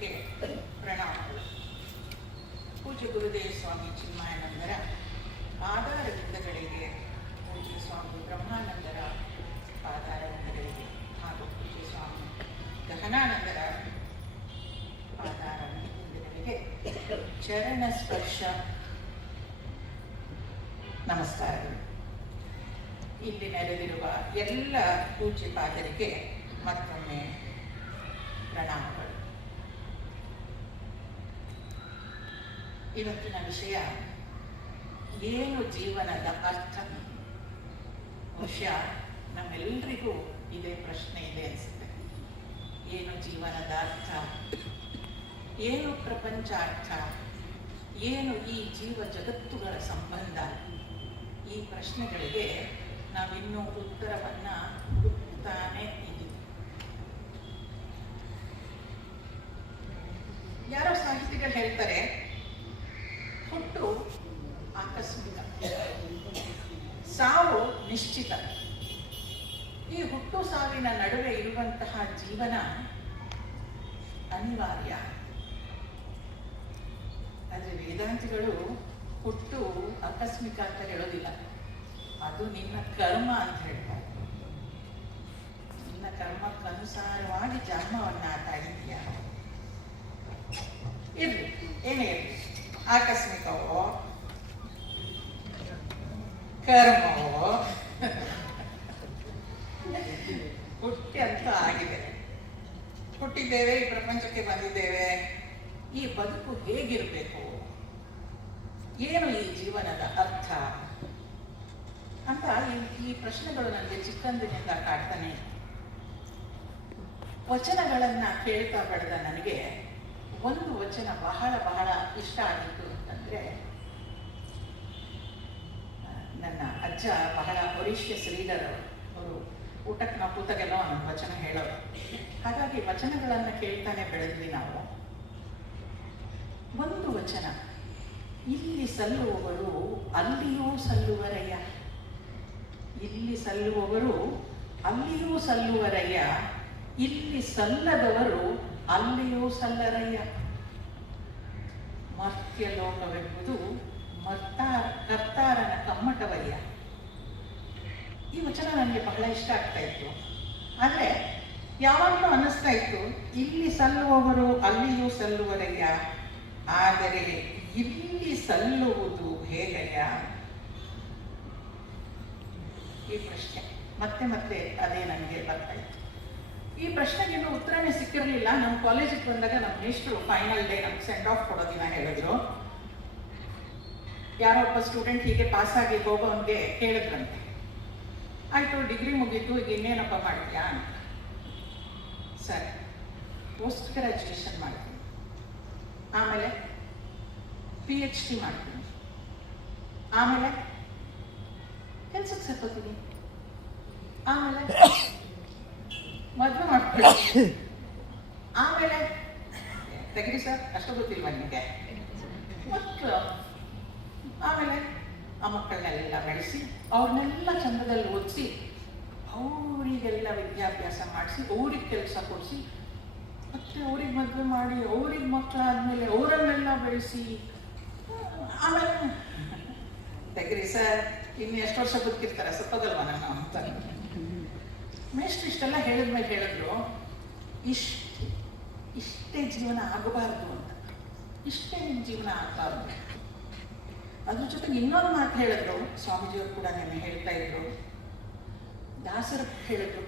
ಪಾದಗಳಿಗೆ ಪ್ರಣಾಮಗಳು. ಪೂಜ್ಯ ಗುರುದೇವ ಸ್ವಾಮಿ ಚಿನ್ಮಯಾನಂದರ ಪಾದಾರವಿಂದಗಳಿಗೆ, ಪೂಜ್ಯ ಸ್ವಾಮಿ ಬ್ರಹ್ಮಾನಂದರ ಪಾದಾರವಿಂದಗಳಿಗೆ ಹಾಗೂ ಪೂಜ್ಯ ಸ್ವಾಮಿ ಗಹನಾನಂದರ ಪಾದಾರವಿಂದಗಳಿಗೆ ಚರಣ ಸ್ಪರ್ಶ ನಮಸ್ಕಾರಗಳು. ಇಲ್ಲಿ ನೆರೆದಿರುವ ಎಲ್ಲ ಪೂಜ್ಯ ಪಾದರಿಗೆ ಮತ್ತೊಮ್ಮೆ ಪ್ರಣಾಮಗಳು. ಇವತ್ತಿನ ವಿಷಯ ಏನು ಜೀವನದ ಅರ್ಥ. ಬಹುಶಃ ನಮ್ಮೆಲ್ಲರಿಗೂ ಇದೇ ಪ್ರಶ್ನೆ ಇದೆ ಅನಿಸುತ್ತೆ. ಏನು ಜೀವನದ ಅರ್ಥ, ಏನು ಪ್ರಪಂಚಾರ್ಥ, ಏನು ಈ ಜೀವ ಜಗತ್ತುಗಳ ಸಂಬಂಧ? ಈ ಪ್ರಶ್ನೆಗಳಿಗೆ ನಾವಿನ್ನೂ ಉತ್ತರವನ್ನ ಹುಡುಕ್ತಾನೆ ಇದ್ದೀವಿ. ಯಾರೋ ಸಾಹಿತಿಗಳು ಹೇಳ್ತಾರೆ, ಹುಟ್ಟು ಆಕಸ್ಮಿಕ, ಸಾವು ನಿಶ್ಚಿತ. ಈ ಹುಟ್ಟು ಸಾವಿನ ನಡುವೆ ಇರುವಂತಹ ಜೀವನ ಅನಿವಾರ್ಯ. ಆದರೆ ವೇದಾಂತಿಗಳು ಹುಟ್ಟು ಆಕಸ್ಮಿಕ ಅಂತ ಹೇಳೋದಿಲ್ಲ, ಅದು ನಿನ್ನ ಕರ್ಮ ಅಂತ ಹೇಳ್ತಾರೆ. ನಿನ್ನ ಕರ್ಮಕ್ಕನುಸಾರವಾಗಿ ಜನ್ಮವನ್ನ ತಾಯಿದೀಯ. ಇರ್ಲಿ, ಏನೇ ಇರಲಿ, ಆಕಸ್ಮಿಕವೋ ಕರ್ಮವೋ ಹುಟ್ಟಿ ಅಂತ ಆಗಿದೆ. ಹುಟ್ಟಿದ್ದೇವೆ, ಈ ಪ್ರಪಂಚಕ್ಕೆ ಬಂದಿದ್ದೇವೆ. ಈ ಬದುಕು ಹೇಗಿರಬೇಕು, ಏನು ಈ ಜೀವನದ ಅರ್ಥ ಅಂತ ಈ ಪ್ರಶ್ನೆಗಳು ನನಗೆ ಚಿಕ್ಕಂದಿನಿಂದ ಕಾಡ್ತಾನೆ. ವಚನಗಳನ್ನ ಕೇಳ್ತಾ ಬೆಳೆದ ನನಗೆ ಒಂದು ವಚನ ಬಹಳ ಬಹಳ ಇಷ್ಟ ಆಗಿತ್ತು ಅಂತಂದ್ರೆ, ನನ್ನ ಅಜ್ಜ ಬಹಳ ಹೊರಿಷಿಯಸ್ ರೀಡರ್. ಅವರು ಊಟಕ್ಕೆ ನಾವು ಕೂತಾಗೆಲ್ಲ ಒಂದು ವಚನ ಹೇಳೋರು. ಹಾಗಾಗಿ ವಚನಗಳನ್ನ ಕೇಳ್ತಾನೆ ಬೆಳೆದ್ವಿ ನಾವು. ಒಂದು ವಚನ, ಇಲ್ಲಿ ಸಲ್ಲುವವರು ಅಲ್ಲಿಯೂ ಸಲ್ಲುವರಯ್ಯ, ಇಲ್ಲಿ ಸಲ್ಲುವವರು ಅಲ್ಲಿಯೂ ಸಲ್ಲುವರಯ್ಯ, ಇಲ್ಲಿ ಸಲ್ಲದವರು ಅಲ್ಲಿಯೂ ಸಲ್ಲರಯ್ಯ. ಮರ್ತ್ಯ ಲೋಕವೆಂಬುದು ಕರ್ತಾರನ ಕಮ್ಮಟವಯ್ಯ. ಈ ವಚನ ನನಗೆ ಬಹಳ ಇಷ್ಟ ಆಗ್ತಾ ಇತ್ತು. ಆದರೆ ಯಾವಾಗಲೂ ಅನ್ನಿಸ್ತಾ ಇತ್ತು, ಇಲ್ಲಿ ಸಲ್ಲುವವರು ಅಲ್ಲಿಯೂ ಸಲ್ಲುವರಯ್ಯ, ಆದರೆ ಇಲ್ಲಿ ಸಲ್ಲುವುದು ಹೇಗಯ್ಯ? ಈ ಪ್ರಶ್ನೆ ಮತ್ತೆ ಮತ್ತೆ ಅದೇ ನನಗೆ ಬರ್ತಾ ಇತ್ತು. ಈ ಪ್ರಶ್ನೆಗೆ ಇನ್ನೂ ಉತ್ತರನೇ ಸಿಕ್ಕಿರಲಿಲ್ಲ. ನಮ್ಮ ಕಾಲೇಜಿಗೆ ಬಂದಾಗ ನಮ್ಮ ಮೇಷ್ಟ್ರು ಫೈನಲ್ ಡೇ ನಮ್ಗೆ ಸೆಂಡ್ ಆಫ್ ಕೊಡೋ ದಿನ ಹೇಳಿದ್ರು. ಯಾರೋ ಒಬ್ಬ ಸ್ಟೂಡೆಂಟ್ ಹೀಗೆ ಪಾಸ್ ಆಗಿ ಹೋಗೋನ್ಗೆ ಕೇಳಿದ್ರಂತೆ, ಆಯಿತು ಡಿಗ್ರಿ ಮುಗೀತು, ಈಗ ಇನ್ನೇನಪ್ಪ ಮಾಡ್ತೀಯಾ ಅಂತ. ಸರಿ, ಪೋಸ್ಟ್ ಗ್ರಾಜ್ಯುಯೇಷನ್ ಮಾಡ್ತೀನಿ, ಆಮೇಲೆ PhD ಮಾಡ್ತೀನಿ, ಆಮೇಲೆ ಕೆಲ್ಸಕ್ಕೆ ಸೇರ್ಕೋತೀನಿ, ಆಮೇಲೆ ಮದುವೆ ಮಾಡ್ತೀನಿ, ಆಮೇಲೆ ತೆಗಿರಿ ಸರ್, ಅಷ್ಟು ಗೊತ್ತಿಲ್ವ ನಿಮಗೆ, ಮಕ್ಕಳು, ಆಮೇಲೆ ಆ ಮಕ್ಕಳನ್ನೆಲ್ಲ ಬೆಳೆಸಿ ಅವ್ರನ್ನೆಲ್ಲ ಚಂದದಲ್ಲಿ ಓದಿಸಿ ಅವರಿಗೆಲ್ಲ ವಿದ್ಯಾಭ್ಯಾಸ ಮಾಡಿಸಿ ಅವ್ರಿಗೆ ಕೆಲಸ ಕೊಡಿಸಿ ಮತ್ತೆ ಅವ್ರಿಗೆ ಮದುವೆ ಮಾಡಿ ಅವ್ರಿಗೆ ಮಕ್ಕಳಾದ್ಮೇಲೆ ಅವರನ್ನೆಲ್ಲ ಬೆಳೆಸಿ ಆಮೇಲೆ ತೆಗ್ರಿ ಸರ್, ಇನ್ನು ಎಷ್ಟು ವರ್ಷ ಬದುಕಿರ್ತಾರೆ, ಸತ್ತೋಗಲ್ವ ನಾನು ಅಂತ. ಮೇಷ್ಟ್ರು ಇಷ್ಟೆಲ್ಲ ಹೇಳಿದ್ಮೇಲೆ ಹೇಳಿದ್ರು, ಇಷ್ಟೇ ಜೀವನ ಆಗಬಾರ್ದು ಅಂತ, ಇಷ್ಟೇ ನಿಮ್ಮ ಜೀವನ ಆಗಬಾರ್ದು. ಅದ್ರ ಜೊತೆಗೆ ಇನ್ನೊಂದು ಮಾತು ಹೇಳಿದ್ರು, ಸ್ವಾಮೀಜಿಯವರು ಕೂಡ ನೆನ್ನೆ ಹೇಳ್ತಾ ಇದ್ರು, ದಾಸರು ಹೇಳಿದ್ರು,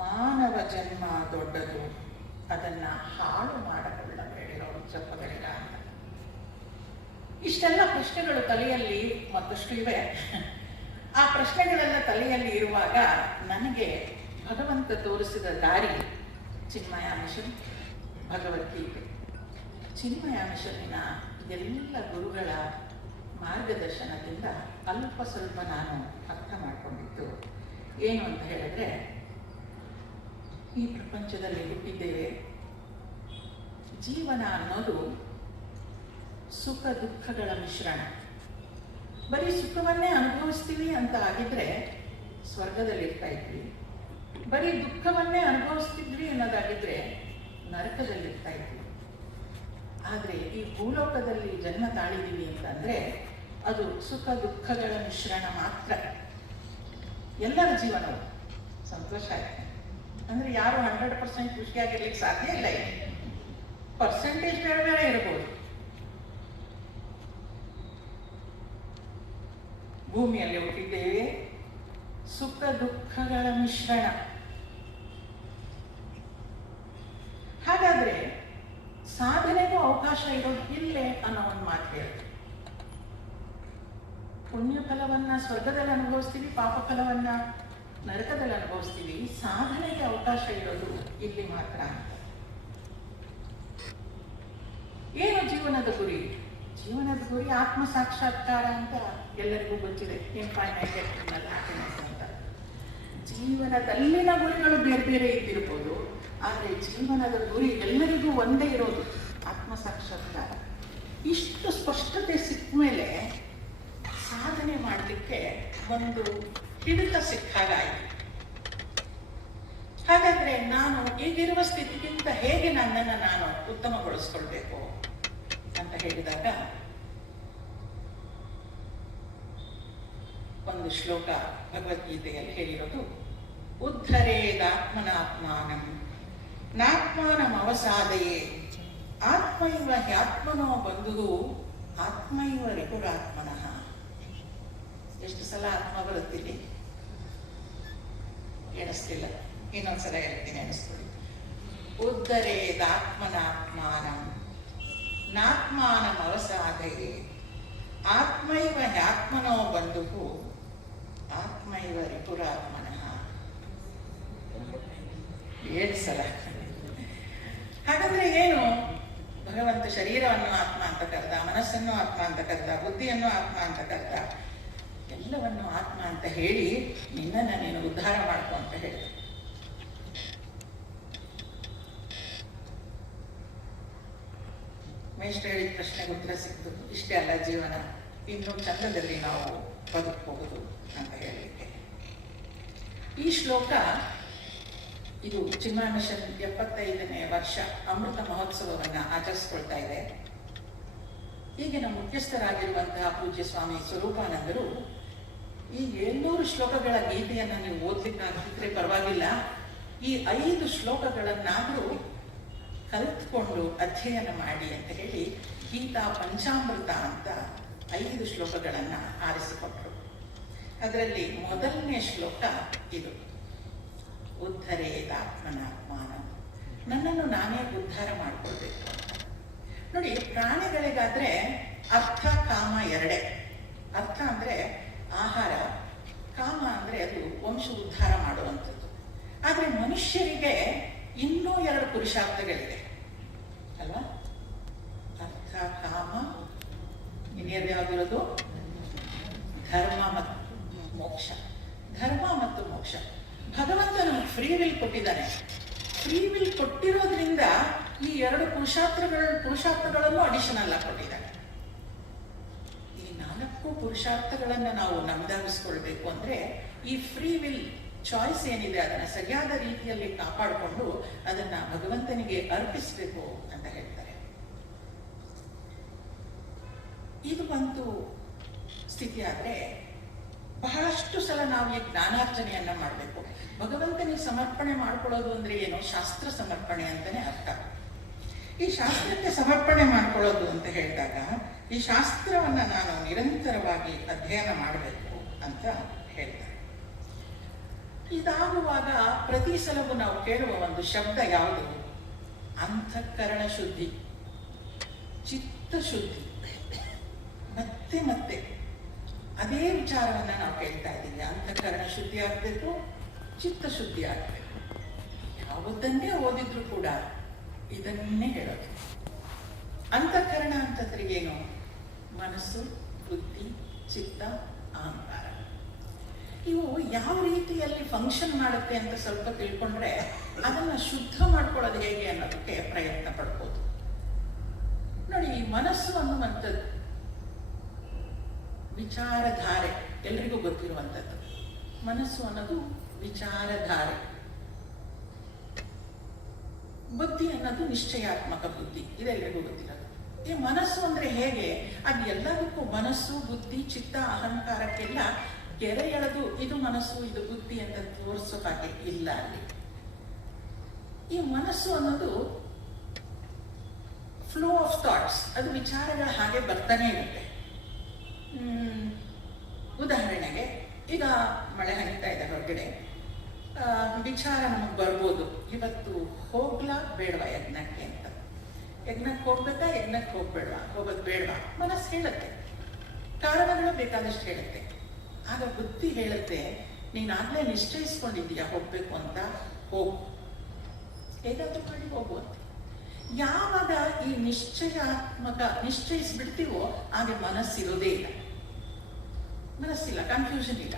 ಮಾನವ ಜನ್ಮ ದೊಡ್ಡದು, ಅದನ್ನ ಹಾಳು ಮಾಡಕೊಳ್ಳಬೇಡಿರೋರು ಜಪಗಳಿಲ್ಲ ಅಂತ. ಇಷ್ಟೆಲ್ಲ ಪ್ರಶ್ನೆಗಳು ತಲೆಯಲ್ಲಿ ಮತ್ತಷ್ಟು ಇವೆ. ಆ ಪ್ರಶ್ನೆಗಳೆಲ್ಲ ತಲೆಯಲ್ಲಿ ಇರುವಾಗ ನನಗೆ ಭಗವಂತ ತೋರಿಸಿದ ದಾರಿ ಚಿನ್ಮಯ ಮಿಷನ್, ಭಗವದ್ಗೀತೆ. ಚಿನ್ಮಯ ಮಿಷನ್ನಿನ ಎಲ್ಲ ಗುರುಗಳ ಮಾರ್ಗದರ್ಶನದಿಂದ ಅಲ್ಪ ಸ್ವಲ್ಪ ನಾನು ಅರ್ಥ ಮಾಡಿಕೊಂಡಿದ್ದು ಏನು ಅಂತ ಹೇಳಿದ್ರೆ, ಈ ಪ್ರಪಂಚದಲ್ಲಿ ಹುಟ್ಟಿದ್ದೇವೆ. ಜೀವನ ಅನ್ನೋದು ಸುಖ ದುಃಖಗಳ ಮಿಶ್ರಣ. ಬರೀ ಸುಖವನ್ನೇ ಅನುಭವಿಸ್ತೀವಿ ಅಂತ ಆಗಿದ್ರೆ ಸ್ವರ್ಗದಲ್ಲಿ ಇರ್ತಾ ಇದ್ವಿ. ಬರೀ ದುಃಖವನ್ನೇ ಅನುಭವಿಸ್ತಿದ್ವಿ ಅನ್ನೋದಾಗಿದ್ರೆ ನರಕದಲ್ಲಿ ಇರ್ತಾ ಇದ್ವಿ. ಆದರೆ ಈ ಭೂಲೋಕದಲ್ಲಿ ಜನ್ಮ ತಾಳಿದ್ದೀವಿ ಅಂತಂದರೆ ಅದು ಸುಖ ದುಃಖಗಳ ಮಿಶ್ರಣ ಮಾತ್ರ. ಎಲ್ಲರ ಜೀವನವು ಸಂತೋಷ ಆಯ್ತು ಅಂದರೆ ಯಾರು 100% ಖುಷಿಯಾಗಿರ್ಲಿಕ್ಕೆ ಸಾಧ್ಯ ಇಲ್ಲ. ಪರ್ಸೆಂಟೇಜ್ ಬೇರೆ ಬೇರೆ ಇರ್ಬೋದು. ಭೂಮಿಯಲ್ಲಿ ಹುಟ್ಟಿದ್ದೇವೆ, ಸುಖ ದುಃಖಗಳ ಮಿಶ್ರಣ. ಹಾಗಾದ್ರೆ ಸಾಧನೆಗೂ ಅವಕಾಶ ಇರೋದು ಇಲ್ಲೇ ಅನ್ನೋ ಒಂದು ಮಾತು ಹೇಳಿದೆ. ಪುಣ್ಯ ಫಲವನ್ನ ಸ್ವರ್ಗದಲ್ಲಿ ಅನುಭವಿಸ್ತೀವಿ, ಪಾಪ ಫಲವನ್ನ ನರಕದಲ್ಲಿ ಅನುಭವಿಸ್ತೀವಿ. ಸಾಧನೆಗೆ ಅವಕಾಶ ಇರೋದು ಇಲ್ಲಿ ಮಾತ್ರ ಅಂತ. ಏನು ಜೀವನದ ಗುರಿ? ಜೀವನದ ಗುರಿ ಆತ್ಮ ಸಾಕ್ಷಾತ್ಕಾರ ಅಂತ ಎಲ್ಲರಿಗೂ ಗೊತ್ತಿದೆ. ಇನ್ಫೈನೈಟ್ ಎಟರ್ನಲ್ ಹ್ಯಾಪಿನೆಸ್ ಅಂತ. ಜೀವನದಲ್ಲಿನ ಗುರಿಗಳು ಬೇರೆ ಬೇರೆ ಇದ್ದಿರ್ಬೋದು, ಆದರೆ ಜೀವನದ ಗುರಿ ಎಲ್ಲರಿಗೂ ಒಂದೇ ಇರೋದು, ಆತ್ಮ ಸಾಕ್ಷಾತ್ಕಾರ. ಇಷ್ಟು ಸ್ಪಷ್ಟತೆ ಸಿಕ್ಕ ಮೇಲೆ ಸಾಧನೆ ಮಾಡಲಿಕ್ಕೆ ಒಂದು ಹಿಡಿತ ಸಿಕ್ಕಾಗಾಯಿತು. ಹಾಗಾದ್ರೆ ನಾನು ಈಗಿರುವ ಸ್ಥಿತಿಗಿಂತ ಹೇಗೆ ನನ್ನನ್ನು ನಾನು ಉತ್ತಮಗೊಳಿಸ್ಕೊಳ್ಬೇಕು ಅಂತ ಹೇಳಿದಾಗ ಒಂದು ಶ್ಲೋಕ ಭಗವದ್ಗೀತೆಯಲ್ಲಿ ಹೇಳಿರೋದು, ಉದ್ಧರೇದಾತ್ಮನಾತ್ಮಾನಂ ನಾತ್ಮಾನಂ ಅವಸಾದಯೇ ಆತ್ಮೈವ ಹ್ಯಾತ್ಮನೋ ಬಂಧು ಆತ್ಮೈವ ರಿಪುರಾತ್ಮನಃ. ಎಷ್ಟು ಸಲ ಆತ್ಮ ಬರುತ್ತಿಲ್ಲಿ? ಎಣಿಸ್ತಿಲ್ಲ, ಇನ್ನೊಂದ್ಸಲ ಹೇಳ್ತೀನಿ, ಎಣಿಸ್ಕೊಳ್ಳಿ. ಉದ್ಧರೇದಾತ್ಮನಾತ್ಮಾನಂ ನಾತ್ಮಾನಂ ಅವಸಾದಯೇ ಆತ್ಮೈವ ಹ್ಯಾತ್ಮನೋ ಬಂಧು ಆತ್ಮೈವ ರಿಪುರಾತ್ಮನಃ. 7 ಸಲ. ಹಾಗಾದ್ರೆ ಏನು? ಭಗವಂತ ಶರೀರವನ್ನು ಆತ್ಮ ಅಂತ ಕರೆದ, ಮನಸ್ಸನ್ನು ಆತ್ಮ ಅಂತ ಕರೆದ, ಬುದ್ಧಿಯನ್ನು ಆತ್ಮ ಅಂತ ಕರೆದ, ಎಲ್ಲವನ್ನು ಆತ್ಮ ಅಂತ ಹೇಳಿ ನಿನ್ನನ್ನು ನೀನು ಉದ್ಧಾರ ಮಾಡ್ಕೊ ಅಂತ ಹೇಳಿದ. ಮೇಷ್ಟ್ರು ಹೇಳಿದ ಪ್ರಶ್ನೆಗೆ ಉತ್ತರ ಸಿಕ್ತು. ಇಷ್ಟೇ ಅಲ್ಲ ಜೀವನ, ಇನ್ನು ಚಂದದಲ್ಲಿ ನಾವು ಬದುಕಬಹುದು ಅಂತ ಹೇಳಲಿಕ್ಕೆ. ಈ ಶ್ಲೋಕ ಇದು ಚಿನ್ಮಯ ಮಿಷನ್ 75ನೇ ವರ್ಷ ಅಮೃತ ಮಹೋತ್ಸವವನ್ನು ಆಚರಿಸ್ಕೊಳ್ತಾ ಇದೆ. ಈಗಿನ ಮುಖ್ಯಸ್ಥರಾಗಿರುವಂತಹ ಪೂಜ್ಯ ಸ್ವಾಮಿ ಸ್ವರೂಪಾನಂದರು ಈ 700 ಶ್ಲೋಕಗಳ ಗೀತೆಯನ್ನು ನೀವು ಓದ್ಲಿಕ್ಕಾಗಿದ್ರೆ ಪರವಾಗಿಲ್ಲ, ಈ 5 ಶ್ಲೋಕಗಳನ್ನಾದರೂ ಕಲಿತ್ಕೊಂಡು ಅಧ್ಯಯನ ಮಾಡಿ ಅಂತ ಹೇಳಿ ಗೀತಾ ಪಂಚಾಮೃತ ಅಂತ 5 ಶ್ಲೋಕಗಳನ್ನು ಆರಿಸಿಕೊಟ್ರು. ಅದರಲ್ಲಿ ಮೊದಲನೇ ಶ್ಲೋಕ ಇದು, ಉದ್ಧರೇದಾತ್ಮನಾತ್ಮಾನ. ನನ್ನನ್ನು ನಾನೇ ಉದ್ಧಾರ ಮಾಡ್ಕೊಳ್ಬೇಕು. ನೋಡಿ, ಪ್ರಾಣಿಗಳಿಗಾದ್ರೆ ಅರ್ಥ ಕಾಮ ಎರಡೇ. ಅರ್ಥ ಅಂದ್ರೆ ಆಹಾರ, ಕಾಮ ಅಂದ್ರೆ ಅದು ವಂಶ ಉದ್ಧಾರ ಮಾಡುವಂಥದ್ದು. ಆದ್ರೆ ಮನುಷ್ಯರಿಗೆ ಇನ್ನೂ 2 ಪುರುಷಾರ್ಥಗಳಿವೆ ಅಲ್ವಾ? ಅರ್ಥ ಕಾಮ, ಇನ್ನೆರಡು ಯಾವ್ದಿರೋದು? ಧರ್ಮ ಮತ್ತು ಮೋಕ್ಷ. ಧರ್ಮ ಮತ್ತು ಮೋಕ್ಷ ಭಗವಂತ ನಮಗೆ ಫ್ರೀ ವಿಲ್ ಕೊಟ್ಟಿದ್ದಾನೆ. ಫ್ರೀ ವಿಲ್ ಕೊಟ್ಟಿರೋದ್ರಿಂದ ಈ 2 ಪುರುಷಾರ್ಥಗಳನ್ನು ಅಡಿಷನಲ್ ಆಗಿ ಕೊಟ್ಟಿದ್ದಾನೆ. ಈ 4 ಪುರುಷಾರ್ಥಗಳನ್ನು ನಾವು ನಮ್ದಾಗಿಸ್ಕೊಳ್ಬೇಕು ಅಂದ್ರೆ ಈ ಫ್ರೀ ವಿಲ್ ಚಾಯ್ಸ್ ಏನಿದೆ ಅದನ್ನ ಸರಿಯಾದ ರೀತಿಯಲ್ಲಿ ಕಾಪಾಡಿಕೊಂಡು ಅದನ್ನ ಭಗವಂತನಿಗೆ ಅರ್ಪಿಸಬೇಕು ಅಂತ ಹೇಳ್ತಾರೆ. ಇದು ಒಂದು ಸ್ಥಿತಿ ಆದ್ರೆ ಬಹಳಷ್ಟು ಸಲ ನಾವು ಈ ಜ್ಞಾನಾರ್ಜನೆಯನ್ನ ಮಾಡಬೇಕು. ಭಗವಂತನಿಗೆ ಸಮರ್ಪಣೆ ಮಾಡ್ಕೊಳ್ಳೋದು ಅಂದ್ರೆ ಏನು? ಶಾಸ್ತ್ರ ಸಮರ್ಪಣೆ ಅಂತಾನೆ ಅರ್ಥ. ಈ ಶಾಸ್ತ್ರಕ್ಕೆ ಸಮರ್ಪಣೆ ಮಾಡ್ಕೊಳ್ಳೋದು ಅಂತ ಹೇಳಿದಾಗ ಈ ಶಾಸ್ತ್ರವನ್ನ ನಾನು ನಿರಂತರವಾಗಿ ಅಧ್ಯಯನ ಮಾಡಬೇಕು ಅಂತ ಹೇಳ್ತಾರೆ. ಇದಾಗುವಾಗ ಪ್ರತಿ ಸಲವೂ ನಾವು ಕೇಳುವ ಒಂದು ಶಬ್ದ ಯಾವುದು? ಅಂತಃಕರಣ ಶುದ್ಧಿ, ಚಿತ್ತ ಶುದ್ಧಿ. ಮತ್ತೆ ಮತ್ತೆ ಅದೇ ವಿಚಾರವನ್ನ ನಾವು ಕೇಳ್ತಾ ಇದ್ದೀವಿ. ಅಂತಃಕರಣ ಶುದ್ಧಿ ಆಗಬೇಕು, ಚಿತ್ತ ಶುದ್ಧಿ ಆಗಬೇಕು. ಯಾವುದನ್ನೇ ಓದಿದ್ರು ಕೂಡ ಇದನ್ನೇ ಹೇಳೋದು. ಅಂತಃಕರಣ ಅಂತಂದ್ರೆ ಏನು? ಮನಸ್ಸು, ಬುದ್ಧಿ, ಚಿತ್ತ, ಅಹಂಕಾರ. ಇವು ಯಾವ ರೀತಿಯಲ್ಲಿ ಫಂಕ್ಷನ್ ಮಾಡುತ್ತೆ ಅಂತ ಸ್ವಲ್ಪ ತಿಳ್ಕೊಂಡ್ರೆ ಅದನ್ನ ಶುದ್ಧ ಮಾಡ್ಕೊಳ್ಳೋದು ಹೇಗೆ ಅನ್ನೋದಕ್ಕೆ ಪ್ರಯತ್ನ ಪಡ್ಬೋದು. ನೋಡಿ, ಈ ಮನಸ್ಸು ಅನ್ನುವಂಥದ್ದು ವಿಚಾರಧಾರೆ, ಎಲ್ರಿಗೂ ಗೊತ್ತಿರುವಂಥದ್ದು. ಮನಸ್ಸು ಅನ್ನೋದು ವಿಚಾರಧಾರೆ. ಬುದ್ಧಿ ಅನ್ನೋದು ನಿಶ್ಚಯಾತ್ಮಕ ಬುದ್ಧಿ, ಇದೆಲ್ಲರಿಗೂ ಗೊತ್ತಿರೋದು. ಈ ಮನಸ್ಸು ಅಂದ್ರೆ ಹೇಗೆ? ಅದು ಎಲ್ಲದಕ್ಕೂ ಮನಸ್ಸು, ಬುದ್ಧಿ, ಚಿತ್ತ, ಅಹಂಕಾರಕ್ಕೆಲ್ಲ ಗೆರೆ ಎಳೆದು ಇದು ಮನಸ್ಸು ಇದು ಬುದ್ಧಿ ಅಂತ ತೋರಿಸೋ ಹಾಗೆ ಇಲ್ಲ ಅಲ್ಲಿ. ಈ ಮನಸ್ಸು ಅನ್ನೋದು ಫ್ಲೋ ಆಫ್ ಥಾಟ್ಸ್, ಅದು ವಿಚಾರಗಳ ಹಾಗೆ ಬರ್ತಾನೆ ಇರುತ್ತೆ. ಉದಾಹರಣೆಗೆ ಈಗ ಮಳೆ ಹನಿತಾ ಇದೆ ಹೊರಗಡೆ, ವಿಚಾರ ನಮಗೆ ಬರ್ಬೋದು, ಇವತ್ತು ಹೋಗ್ಲಾ ಬೇಡವಾ ಯಜ್ಞಕ್ಕೆ ಅಂತ. ಯಜ್ಞಕ್ಕೆ ಹೋಗ್ಬೇಕಾ, ಯಜ್ಞಕ್ಕೆ ಹೋಗೋದು ಬೇಡವಾ, ಮನಸ್ಸು ಹೇಳುತ್ತೆ, ಕಾರಣಗಳು ಬೇಕಾದಷ್ಟು ಹೇಳುತ್ತೆ. ಆಗ ಬುದ್ಧಿ ಹೇಳುತ್ತೆ, ನೀನಾಗಲೇ ನಿಶ್ಚಯಿಸ್ಕೊಂಡಿದ್ದೀಯಾ ಹೋಗ್ಬೇಕು ಅಂತ, ಹೋಗು, ಹೇಗಾದ್ರೂ ಮಾಡಿ ಹೋಗು ಅಂತ. ಯಾವಾಗ ಈ ನಿಶ್ಚಯಿಸ್ಬಿಡ್ತೀವೋ ಆಗ ಮನಸ್ಸಿರೋದೇ ಇಲ್ಲ, ಮನಸ್ಸಿಲ್ಲ, ಕನ್ಫ್ಯೂಷನ್ ಇಲ್ಲ.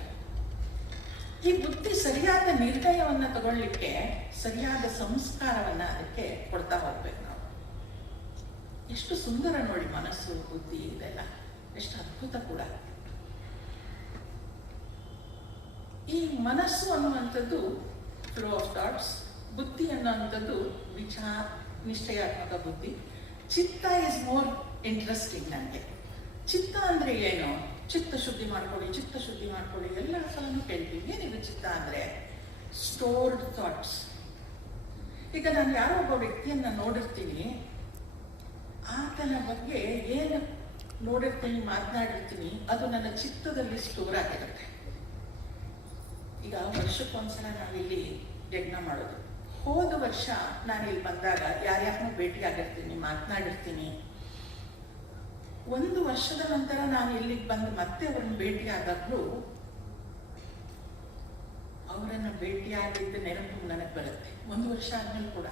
ಈ ಬುದ್ಧಿ ಸರಿಯಾದ ನಿರ್ಣಯವನ್ನು ತಗೊಳ್ಳಿಕ್ಕೆ ಸರಿಯಾದ ಸಂಸ್ಕಾರವನ್ನ ಅದಕ್ಕೆ ಕೊಡ್ತಾ ಹೋಗ್ಬೇಕು ನಾವು. ಎಷ್ಟು ಸುಂದರ ನೋಡಿ ಮನಸ್ಸು, ಬುದ್ಧಿ ಇದೆಲ್ಲ ಎಷ್ಟು ಅದ್ಭುತ ಕೂಡ. ಈ ಮನಸ್ಸು ಅನ್ನುವಂಥದ್ದು ಫ್ಲೋ ಆಫ್ ಥಾಟ್ಸ್, ಬುದ್ಧಿ ಅನ್ನುವಂಥದ್ದು ನಿಶ್ಚಯಾತ್ಮಕ ಬುದ್ಧಿ. ಚಿತ್ತ ಇಸ್ ಮೋರ್ ಇಂಟ್ರೆಸ್ಟಿಂಗ್ ನನಗೆ. ಚಿತ್ತ ಅಂದ್ರೆ ಏನು? ಚಿತ್ತ ಶುದ್ಧಿ ಮಾಡ್ಕೊಳ್ಳಿ, ಚಿತ್ತ ಶುದ್ಧಿ ಮಾಡ್ಕೊಳ್ಳಿ, ಎಲ್ಲ ಸಲನೂ ಕೇಳ್ತೀವಿ. ಏನಿದು ಚಿತ್ತ ಅಂದ್ರೆ? Stored thoughts. ಈಗ ನಾನು ಯಾರೋ ಒಬ್ಬ ವ್ಯಕ್ತಿಯನ್ನ ನೋಡಿರ್ತೀನಿ, ಆತನ ಬಗ್ಗೆ ಏನು ನೋಡಿರ್ತೀನಿ, ಮಾತನಾಡಿರ್ತೀನಿ, ಅದು ನನ್ನ ಚಿತ್ತದಲ್ಲಿ ಸ್ಟೋರ್ ಆಗಿರುತ್ತೆ. ಈಗ ವರ್ಷಕ್ಕೊಂದ್ಸಲ ನಾವಿಲ್ಲಿ ಯಜ್ಞ ಮಾಡೋದು. ಹೋದ ವರ್ಷ ನಾನು ಇಲ್ಲಿ ಬಂದಾಗ ಯಾರ್ಯಾರನ್ನೂ ಭೇಟಿಯಾಗಿರ್ತೀನಿ, ಮಾತನಾಡಿರ್ತೀನಿ. ಒಂದು ವರ್ಷದ ನಂತರ ನಾನು ಇಲ್ಲಿಗೆ ಬಂದು ಮತ್ತೆ ಅವ್ರನ್ನ ಭೇಟಿಯಾದಾಗಲೂ ಅವರನ್ನು ಭೇಟಿಯಾಗಿದ್ದ ನೆನಪು ನನಗೆ ಬರುತ್ತೆ. ಒಂದು ವರ್ಷ ಆದ್ಮೇಲೆ ಕೂಡ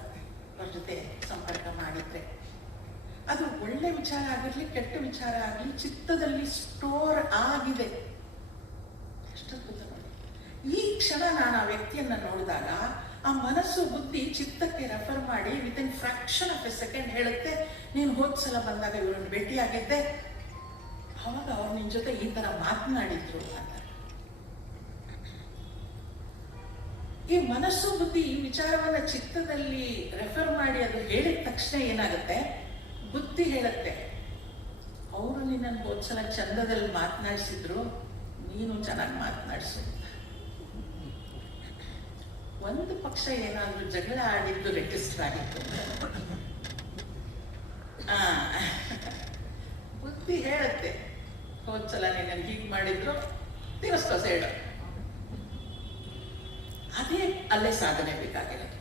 ಅವ್ರ ಜೊತೆ ಸಂಪರ್ಕ ಮಾಡಿದ್ರೆ ಅದು ಒಳ್ಳೆ ವಿಚಾರ ಆಗಿರ್ಲಿ, ಕೆಟ್ಟ ವಿಚಾರ ಆಗಲಿ, ಚಿತ್ತದಲ್ಲಿ ಸ್ಟೋರ್ ಆಗಿದೆ. ಎಷ್ಟು ಅದ್ಭುತ ನೋಡಿ. ಈ ಕ್ಷಣ ನಾನು ಆ ವ್ಯಕ್ತಿಯನ್ನ ನೋಡಿದಾಗ ಆ ಮನಸ್ಸು, ಬುದ್ಧಿ ಚಿತ್ತಕ್ಕೆ ರೆಫರ್ ಮಾಡಿ within fraction of A second ಹೇಳುತ್ತೆ, ನೀನು ಹೋದ್ಸಲ ಬಂದಾಗ ಇವರನ್ನು ಭೇಟಿಯಾಗಿದ್ದೆ, ಅವಾಗ ಅವ್ರು ನಿನ್ನ ಜೊತೆ ಈ ತರ ಮಾತನಾಡಿದ್ರು ಅಂತ. ಈ ಮನಸ್ಸು, ಬುದ್ಧಿ ಈ ವಿಚಾರವನ್ನ ಚಿತ್ತದಲ್ಲಿ ರೆಫರ್ ಮಾಡಿ ಅದು ಹೇಳಿದ ತಕ್ಷಣ ಏನಾಗುತ್ತೆ, ಬುದ್ಧಿ ಹೇಳುತ್ತೆ, ಅವರು ನಿನ್ನನ್ನು ಹೋದ್ಸಲ ಚಂದದಲ್ಲಿ ಮಾತನಾಡಿಸಿದ್ರು, ನೀನು ಚೆನ್ನಾಗಿ ಮಾತನಾಡಿಸು. ಒಂದು ಪಕ್ಷ ಏನಾದ್ರೂ ಜಗಳ ಆಡಿದ್ದು ರೆಜಿಸ್ಟರ್ ಆಗಿತ್ತು, ಬುದ್ಧಿ ಹೇಳುತ್ತೆ, ಹೋದ್ಸಲ ನೀನು ಹೀಗೆ ಮಾಡಿದ್ರು, ತಿರಸ್ಕೋಸ ಹೇಳು. ಅದೇ ಅಲ್ಲೇ ಸಾಧನೆ ಬೇಕಾಗಿರೋದು.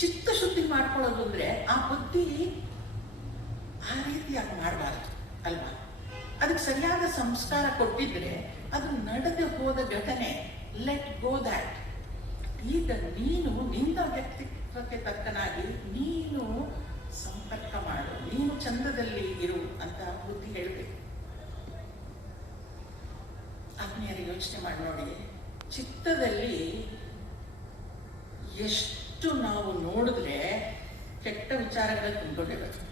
ಚಿತ್ತ ಶುದ್ಧಿ ಮಾಡ್ಕೊಳ್ಳೋದು ಅಂದ್ರೆ ಆ ಬುದ್ಧಿ ಆ ರೀತಿಯಾಗಿ ಮಾಡಬಾರ್ದು ಅಲ್ವಾ? ಅದಕ್ಕೆ ಸರಿಯಾದ ಸಂಸ್ಕಾರ ಕೊಟ್ಟಿದ್ರೆ ಅದು ನಡೆದು ಹೋದ ಘಟನೆ, ಲೆಟ್ ಗೋ ದ್ಯಾಟ್. ಈಗ ನೀನು ನಿನ್ನ ವ್ಯಕ್ತಿತ್ವಕ್ಕೆ ತಕ್ಕನಾಗಿ ನೀನು ಸಂಪರ್ಕ ಮಾಡು, ನೀನು ಚಂದದಲ್ಲಿ ಇರು ಅಂತ ಬುದ್ಧಿ ಹೇಳಬೇಕು. ಆತ್ಮೀಯರು ಯೋಚನೆ ಮಾಡಿ ನೋಡಿ, ಚಿತ್ತದಲ್ಲಿ ಎಷ್ಟು ನಾವು ನೋಡಿದ್ರೆ ಕೆಟ್ಟ ವಿಚಾರಗಳ ತುಂಬಿಕೊಂಡಿರೋದು.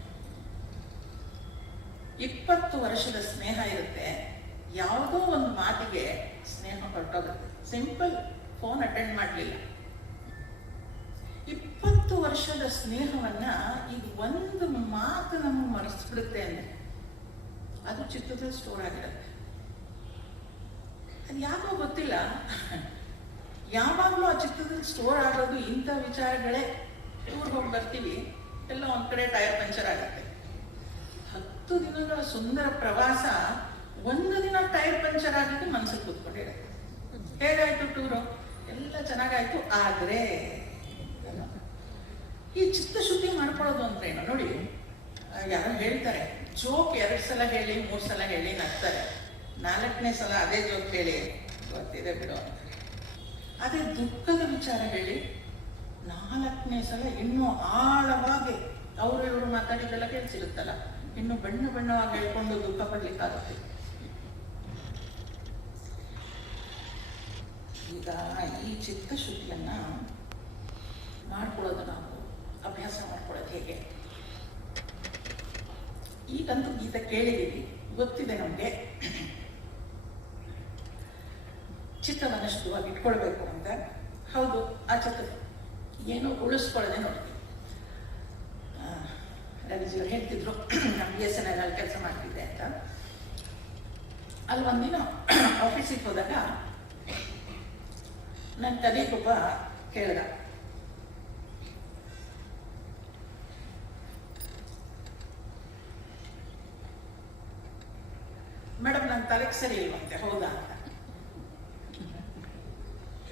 20 ವರ್ಷದ ಸ್ನೇಹ ಇರುತ್ತೆ, ಯಾವುದೋ ಒಂದು ಮಾತಿಗೆ ಸ್ನೇಹ ಹೊರಟೋಗುತ್ತೆ. ಸಿಂಪಲ್ ಫೋನ್ ಅಟೆಂಡ್ ಮಾಡಲಿಲ್ಲ, 20 ವರ್ಷದ ಸ್ನೇಹವನ್ನ ಈಗ ಒಂದು ಮಾತು ನಮಗೆ ಮರೆಸ್ಬಿಡುತ್ತೆ ಅಂದ್ರೆ ಅದು ಚಿತ್ತದಲ್ಲಿ ಸ್ಟೋರ್ ಆಗಿರುತ್ತೆ. ಅದು ಯಾಕೋ ಗೊತ್ತಿಲ್ಲ, ಯಾವಾಗಲೂ ಆ ಚಿತ್ತದಲ್ಲಿ ಸ್ಟೋರ್ ಆಗೋದು ಇಂಥ ವಿಚಾರಗಳೇ. ಊರಿಗೆ ಹೋಗಿ ಬರ್ತೀವಿ, ಎಲ್ಲ ಒಂದ್ ಕಡೆ ಟೈರ್ ಪಂಚರ್ ಆಗುತ್ತೆ. 10 ದಿನಗಳ ಸುಂದರ ಪ್ರವಾಸ, ಒಂದು ದಿನ ಟೈರ್ ಪಂಚರ್ ಆಗಿದ್ದು ಮನಸ್ಸಿಗೆ ಕೂತ್ಕೊಂಡಿರುತ್ತೆ. ಹೇಗಾಯ್ತು ಟೂರು? ಎಲ್ಲ ಚೆನ್ನಾಗಾಯ್ತು. ಆದ್ರೆ ಈ ಚಿತ್ತ ಶುದ್ಧಿ ಮಾಡ್ಕೊಳ್ಳೋದು ಅಂದ್ರೆ ಏನು ನೋಡಿ, ಯಾರೋ ಹೇಳ್ತಾರೆ, ಜೋಕ್ 2 ಸಲ ಹೇಳಿ 3 ಸಲ ಹೇಳಿ ನಗ್ತಾರೆ, 4ನೇ ಸಲ ಅದೇ ಜೋಕ್ ಹೇಳಿ ಗೊತ್ತಿದೆ ಬಿಡು ಅಂತಾರೆ. ಅದೇ ದುಃಖದ ವಿಚಾರ ಹೇಳಿ 4ನೇ ಸಲ ಇನ್ನೂ ಆಳವಾಗಿ ಅವರು ಇವರು ಮಾತಾಡಿದ್ದೆಲ್ಲ ಕೇಳಿಸಿರುತ್ತಲ್ಲ, ಇನ್ನು ಬಣ್ಣವಾಗಿ ಹೇಳ್ಕೊಂಡು ದುಃಖ ಪಡ್ಲಿಕ್ಕಾಗುತ್ತೆ. ಈಗ ಈ ಚಿತ್ತ ಶುದ್ಧಿಯನ್ನ ಮಾಡ್ಕೊಳ್ಳೋದು, ನಾವು ಅಭ್ಯಾಸ ಮಾಡ್ಕೊಳ್ಳೋದು ಹೇಗೆ? ಈಗಂತೂ ಗೀತ ಕೇಳಿದೀವಿ, ಗೊತ್ತಿದೆ ನಮ್ಗೆ ಚಿತ್ತವನ್ನು ಶುದ್ಧವಾಗಿ ಇಟ್ಕೊಳ್ಬೇಕು ಅಂತ. ಹೌದು, ಆ ಚಿತ್ತ ಏನು ಉಳಿಸ್ಕೊಳ್ಳದೆ ನೋಡ್ತೀವಿ. ಭಟ್ಟರ್ಜಿಯವರು ಹೇಳ್ತಿದ್ರು, ನಮ್ಮ BSNL ಅಲ್ಲಿ ಕೆಲಸ ಮಾಡ್ತಿದ್ದೆ ಅಂತ. ಅಲ್ಲಿ ಒಂದಿನ ಆಫೀಸಿಗೆ ಹೋದಾಗ ನನ್ನ ಕಲೀಗೊಬ್ಬ ಕೇಳ್ದ, ಮೇಡಮ್ ನನ್ನ ತಲೆಗೆ ಸರಿ ಇಲ್ವಂತೆ, ಹೌದಾ ಅಂತ.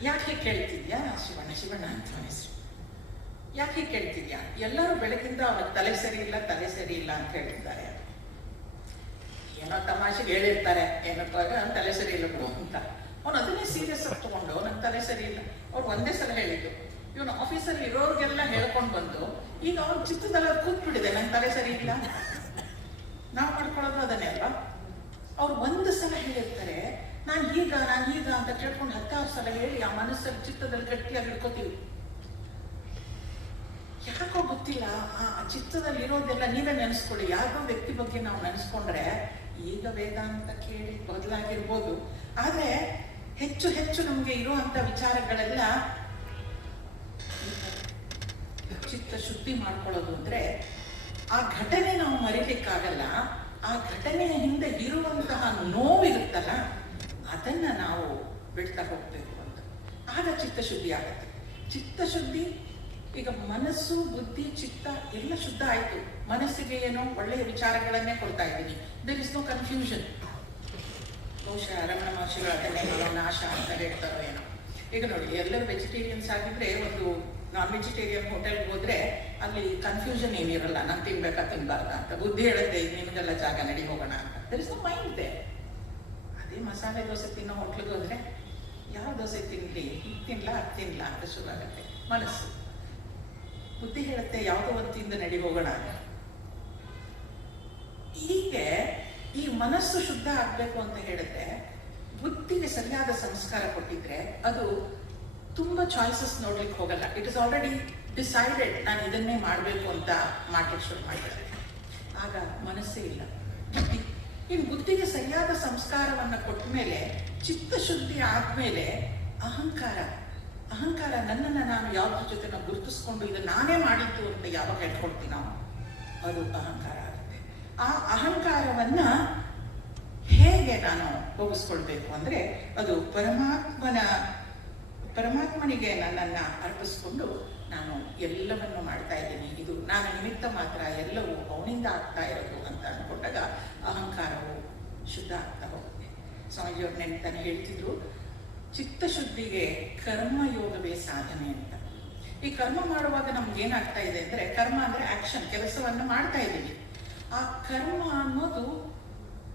ಯಾಕೆ ಕೇಳ್ತಿದ್ಯಾ? ಶಿವಣ್ಣ ಅಂತ ಹೆಸರು. ಯಾಕೆ ಕೇಳ್ತಿದ್ಯಾ? ಎಲ್ಲರೂ ಬೆಳಗಿಂದ ಅವ್ರಿಗೆ ತಲೆ ಸರಿ ಇಲ್ಲ ಅಂತ ಹೇಳ್ತಿದ್ದಾರೆ. ಏನೋ ತಮಾಷೆಗೆ ಹೇಳಿರ್ತಾರೆ, ಏನಪ್ಪ ತಲೆ ಸರಿ ಇಲ್ಲ ಬಿಡು ಅಂತ. ಅವ್ನು ಅದನ್ನೇ ಸೀರಿಯಸ್ ಆಗಿ ತಗೊಂಡು ನನ್ನ ತಲೆ ಸರಿ ಇಲ್ಲ, ಅವ್ರು ಒಂದೇ ಸಲ ಹೇಳಿದ್ದು. ಇವನು ಆಫೀಸಲ್ಲಿ ಇರೋರಿಗೆಲ್ಲ ಹೇಳ್ಕೊಂಡು ಬಂದು ಈಗ ಅವ್ನ ಚಿತ್ರದಲ್ಲಿ ಕೂತ್ಬಿಟ್ಟಿದೆ, ನನ್ನ ತಲೆ ಸರಿ ಇಲ್ಲ. ನಾವು ಮಾಡ್ಕೊಳ್ಳೋದು ಅದನ್ನೇ ಅಲ್ವಾ? ಅವ್ರು ಒಂದು ಸಲ ಹೇಳಿರ್ತಾರೆ, ನಾನು ಈಗ ಅಂತ ಕೇಳ್ಕೊಂಡು 10,000 ಸಲ ಹೇಳಿ ಆ ಮನಸ್ಸಲ್ಲಿ ಚಿತ್ತದಲ್ಲಿ ಗಟ್ಟಿಯಾಗಿ ಹಿಡ್ಕೋತೀವಿ. ಯಾಕೋ ಗೊತ್ತಿಲ್ಲ, ಆ ಚಿತ್ತದಲ್ಲಿ ಇರೋದೆಲ್ಲ ನೀವೇ ನೆನೆಸ್ಕೊಳ್ಳಿ. ಯಾವ್ದೋ ವ್ಯಕ್ತಿ ಬಗ್ಗೆ ನಾವು ನೆನೆಸ್ಕೊಂಡ್ರೆ ಈಗ ವೇದಾಂತ ಕೇಳಿ ಬದಲಾಗಿರ್ಬೋದು, ಆದ್ರೆ ಹೆಚ್ಚು ನಮಗೆ ಇರುವಂತ ವಿಚಾರಗಳೆಲ್ಲ ಚಿತ್ತ ಶುದ್ಧಿ ಮಾಡ್ಕೊಳ್ಳೋದು ಅಂದ್ರೆ ಆ ಘಟನೆ ನಾವು ಮರಿಲಿಕ್ಕಾಗಲ್ಲ. ಆ ಘಟನೆಯ ಹಿಂದೆ ಇರುವಂತಹ ನೋವಿರುತ್ತಲ್ಲ, ಅದನ್ನ ನಾವು ಬಿಡ್ತಾ ಹೋಗ್ಬೇಕು ಅಂತ. ಆಗ ಚಿತ್ತಶುದ್ಧಿ ಆಗುತ್ತೆ. ಚಿತ್ತಶುದ್ಧಿ, ಈಗ ಮನಸ್ಸು, ಬುದ್ಧಿ, ಚಿತ್ತ ಎಲ್ಲ ಶುದ್ಧ ಆಯ್ತು. ಮನಸ್ಸಿಗೆ ಏನೋ ಒಳ್ಳೆಯ ವಿಚಾರಗಳನ್ನೇ ಕೊಡ್ತಾ ಇದ್ದೀನಿ. There is no confusion. ಬಹುಶಃ ರಮಣ ಮಹರ್ಷಿಗಳು ಅದನ್ನೇ ನಾಶ ಅಂತ ಹೇಳ್ತಾರೋ ಏನೋ. ಈಗ ನೋಡಿ, ಎಲ್ಲರೂ ವೆಜಿಟೇರಿಯನ್ಸ್ ಆಗಿದ್ರೆ ಒಂದು ನಾನ್ ವೆಜಿಟೇರಿಯನ್ ಹೋಟೆಲ್ಗೆ ಹೋದ್ರೆ ಅಲ್ಲಿ ಕನ್ಫ್ಯೂಷನ್ ಏನಿರಲ್ಲ, ನಾನು ತಿನ್ಬಾರ್ದ ಅಂತ. ಬುದ್ಧಿ ಹೇಳುತ್ತೆ, ನಿಮಗೆಲ್ಲ ಜಾಗ ನಡಿ ಹೋಗೋಣ ಅಂತ. ದರ್ ಇಸ್ ನೋ ಮೈಂಡ್ ಇದೆ. ಅದೇ ಮಸಾಲೆ ದೋಸೆ ತಿನ್ನೋ ಹೋಟ್ಲಿಗೆ ಹೋದ್ರೆ ಯಾವ ದೋಸೆ ತಿನ್ಲಿ, ಇದು ತಿನ್ಲಾ ಅಂತ ಶುರು ಆಗುತ್ತೆ ಮನಸ್ಸು. ಬುದ್ಧಿ ಹೇಳುತ್ತೆ ಯಾವುದೋ ಒಂದು ತಿಂದು ನಡಿ ಹೋಗೋಣ ಅಂತ. ಹೀಗೆ ಈ ಮನಸ್ಸು ಶುದ್ಧ ಆಗ್ಬೇಕು ಅಂತ ಹೇಳಿದ್ರೆ ಬುದ್ಧಿಗೆ ಸರಿಯಾದ ಸಂಸ್ಕಾರ ಕೊಟ್ಟಿದ್ರೆ ಅದು ತುಂಬಾ ಚಾಯ್ಸಸ್ ನೋಡ್ಲಿಕ್ಕೆ ಹೋಗಲ್ಲ. ಇಟ್ ಇಸ್ ಆಲ್ರೆಡಿ ಡಿಸೈಡೆಡ್, ನಾನು ಇದನ್ನೇ ಮಾಡಬೇಕು ಅಂತ ಮಾಡ್ಲಿಕ್ಕೆ ಶುರು ಮಾಡಿದ್ದಾರೆ. ಆಗ ಮನಸ್ಸೇ ಇಲ್ಲ. ಇನ್ನು ಬುದ್ಧಿಗೆ ಸರಿಯಾದ ಸಂಸ್ಕಾರವನ್ನ ಕೊಟ್ಟ ಮೇಲೆ, ಚಿತ್ತಶುದ್ಧಿ ಆದ್ಮೇಲೆ ಅಹಂಕಾರ ನನ್ನನ್ನು ನಾನು ಯಾವ್ದ್ರ ಜೊತೆ ನಾವು ಗುರುತಿಸ್ಕೊಂಡು ಇದು ನಾನೇ ಮಾಡಿದ್ದು ಅಂತ ಯಾವಾಗ ಹೇಳ್ಕೊಳ್ತೀನೋ ಅದು ಅಹಂಕಾರ ಆಗುತ್ತೆ. ಆ ಅಹಂಕಾರವನ್ನ ಹೇಗೆ ನಾನು ಹೋಗಿಸ್ಕೊಳ್ಬೇಕು ಅಂದ್ರೆ ಅದು ಪರಮಾತ್ಮನಿಗೆ ನನ್ನನ್ನ ಅರ್ಪಿಸ್ಕೊಂಡು ನಾನು ಎಲ್ಲವನ್ನು ಮಾಡ್ತಾ ಇದ್ದೀನಿ, ಇದು ನಾನು ನಿಮಿತ್ತ ಮಾತ್ರ, ಎಲ್ಲವೂ ಅವನಿಂದ ಆಗ್ತಾ ಇರೋದು ಅಂತ ಅಂದ್ಕೊಂಡಾಗ ಅಹಂಕಾರವು ಶುದ್ಧ ಆಗ್ತಾ ಹೋಗುತ್ತೆ. ಸ್ವಾಮೀಜಿಯವ್ರು ನೆನ್ತಾನೆ ಹೇಳ್ತಿದ್ರು, ಚಿತ್ತಶುದ್ಧಿಗೆ ಕರ್ಮಯೋಗವೇ ಸಾಧನೆ ಅಂತ. ಈ ಕರ್ಮ ಮಾಡುವಾಗ ನಮ್ಗೆ ಏನಾಗ್ತಾ ಇದೆ ಅಂದ್ರೆ, ಕರ್ಮ ಅಂದ್ರೆ ಆಕ್ಷನ್, ಕೆಲಸವನ್ನ ಮಾಡ್ತಾ ಇದ್ದೀವಿ. ಆ ಕರ್ಮ ಅನ್ನೋದು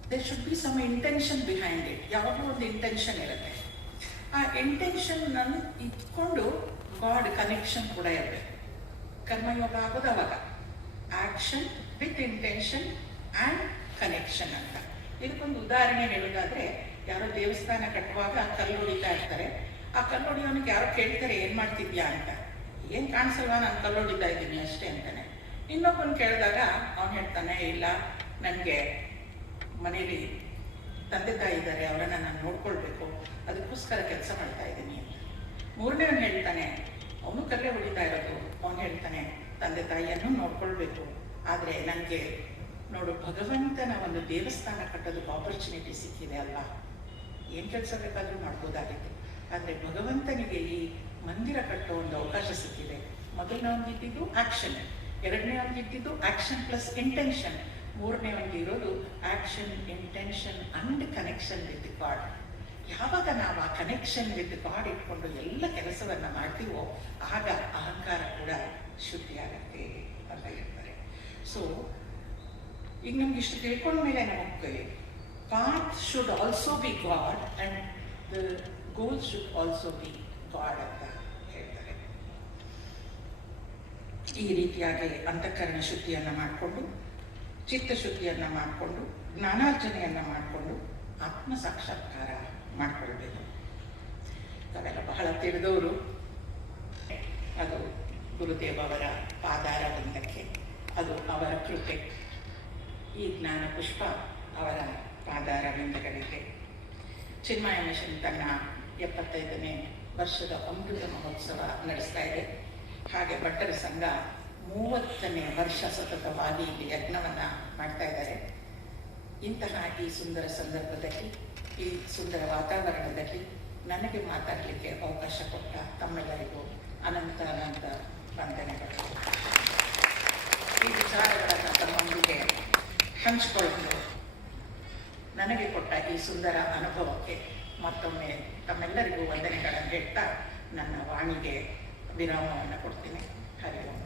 there should be some intention behind it. ಯಾವಾಗಲೂ ಒಂದು ಇಂಟೆನ್ಷನ್ ಇರುತ್ತೆ. ಆ ಇಂಟೆನ್ಷನ್ ಅನ್ನು ಇಟ್ಕೊಂಡು ಗಾಡ್ ಕನೆಕ್ಷನ್ ಕೂಡ ಇರಬೇಕು. ಕರ್ಮಯೋಗ ಆಗೋದು ಅವಾಗ action with intention and connection ಅಂತ. ಇದಕ್ಕೊಂದು ಉದಾಹರಣೆ ಹೇಳೋದಾದ್ರೆ, ಯಾರೋ ದೇವಸ್ಥಾನ ಕಟ್ಟುವಾಗ ಕಲ್ಲು ಹೊಡಿತಾ ಇರ್ತಾರೆ. ಆ ಕಲ್ಲು ಹೊಡಿಯೋನಿಗೆ ಯಾರೋ ಕೇಳ್ತಾರೆ, ಏನ್ ಮಾಡ್ತಿದ್ಯಾ ಅಂತ. ಏನ್ ಕಾಣಿಸಲ್ವಾ, ನಾನು ಕಲ್ಲು ಹೊಡಿತಾ ಇದ್ದೀನಿ ಅಷ್ಟೇ ಅಂತಾನೆ. ಇನ್ನೊಬ್ಬನು ಕೇಳಿದಾಗ ಅವನು ಹೇಳ್ತಾನೆ, ಇಲ್ಲ ನನಗೆ ಮನೇಲಿ ತಂದೆ ತಾಯಿ ಇದ್ದಾರೆ, ಅವರನ್ನ ನಾನು ನೋಡ್ಕೊಳ್ಬೇಕು, ಅದಕ್ಕೋಸ್ಕರ ಕೆಲಸ ಮಾಡ್ತಾ ಇದ್ದೀನಿ ಅಂತ. ಮೂರನೇವನು ಹೇಳ್ತಾನೆ, ಅವನು ಕಲ್ಲೇ ಹೊಡಿತಾ ಇರೋದು. ಅವನು ಹೇಳ್ತಾನೆ, ತಂದೆ ತಾಯಿಯನ್ನು ನೋಡ್ಕೊಳ್ಬೇಕು, ಆದರೆ ನನಗೆ ನೋಡು ಭಗವಂತನ ಒಂದು ದೇವಸ್ಥಾನ ಕಟ್ಟೋದಕ್ಕೆ ಆಪರ್ಚುನಿಟಿ ಸಿಕ್ಕಿದೆ ಅಲ್ವಾ, ಏನು ಕೆಲಸ ಬೇಕಾದರೂ ಮಾಡ್ಬೋದಾಗಿತ್ತು, ಆದರೆ ಭಗವಂತನಿಗೆ ಈ ಮಂದಿರ ಕಟ್ಟೋ ಒಂದು ಅವಕಾಶ ಸಿಕ್ಕಿದೆ. ಮೊದಲನೇ ಒಂದು ಇದ್ದಿದ್ದು ಆಕ್ಷನ್, ಎರಡನೇ ಒಂದು ಇದ್ದಿದ್ದು ಆಕ್ಷನ್ ಪ್ಲಸ್ ಇಂಟೆನ್ಷನ್, ಮೂರನೇ ಒಂದು ಇರೋದು action, intention and connection with god. ಯಾವಾಗ ನಾವು ಆ ಕನೆಕ್ಷನ್ ವಿತ್ ಗಾಡ್ ಇಟ್ಕೊಂಡು ಎಲ್ಲ ಕೆಲಸವನ್ನ ಮಾಡ್ತೀವೋ ಆಗ ಅಹಂಕಾರ ಕೂಡ ಶುದ್ಧಿ ಆಗತ್ತೆ ಅಂತ ಹೇಳ್ತಾರೆ. ಸೊ ಈಗ ನಮ್ಗೆ ಇಷ್ಟು ತಿಳ್ಕೊಂಡ್ಮೇಲೆ ನಮಗೆ path should also be God and the goal should also be God ಅಂತ ಹೇಳ್ತಾರೆ. ಈ ರೀತಿಯಾಗಿ ಅಂತಃಕರಣ ಶುದ್ಧಿಯನ್ನು ಮಾಡಿಕೊಂಡು, ಚಿತ್ತಶುದ್ಧಿಯನ್ನ ಮಾಡಿಕೊಂಡು, ಜ್ಞಾನಾರ್ಜನೆಯನ್ನ ಮಾಡಿಕೊಂಡು ಆತ್ಮ ಸಾಕ್ಷಾತ್ಕಾರ ಮಾಡಿಕೊಳ್ಬೇಕು. ಅವೆಲ್ಲ ಬಹಳ ತಿಳಿದವರು ಅದು ಗುರುದೇವ ಅವರ ಪಾದಾರ ಬಂದಕ್ಕೆ, ಅದು ಅವರ ಕೃಪೆ. ಈ ಜ್ಞಾನ ಪುಷ್ಪ ಅವರ ಪಾದಾರ ಬಿಂದಗಳಿದೆ. ಚಿನ್ಮಯ ಮಿಷನ್ ತನ್ನ 75ನೇ ವರ್ಷದ ಅಮೃತ ಮಹೋತ್ಸವ ನಡೆಸ್ತಾ ಇದೆ. ಹಾಗೆ ಭಟ್ಟರ ಸಂಘ 30ನೇ ವರ್ಷ ಸತತವಾಗಿ ಇಲ್ಲಿ ಯಜ್ಞವನ್ನು ಮಾಡ್ತಾ ಇದ್ದಾರೆ. ಇಂತಹ ಈ ಸುಂದರ ಸಂದರ್ಭದಲ್ಲಿ, ಈ ಸುಂದರ ವಾತಾವರಣದಲ್ಲಿ ನನಗೆ ಮಾತಾಡಲಿಕ್ಕೆ ಅವಕಾಶ ಕೊಟ್ಟ ತಮ್ಮೆಲ್ಲರಿಗೂ ಅನಂತ ಅನಂತ ವಂದನೆಗಳು. ಈ ವಿಚಾರಗಳನ್ನು ತಮ್ಮೊಂದಿಗೆ ಹಂಚಿಕೊಳ್ಳಲು ನನಗೆ ಕೊಟ್ಟ ಈ ಸುಂದರ ಅನುಭವಕ್ಕೆ ಮತ್ತೊಮ್ಮೆ ತಮ್ಮೆಲ್ಲರಿಗೂ ವಂದನೆಗಳನ್ನು ಹೇಳ್ತಾ ನನ್ನ ವಾಣಿಗೆ ವಿರಾಮವನ್ನು ಕೊಡ್ತೀನಿ. ಹರಿ ಓಂ.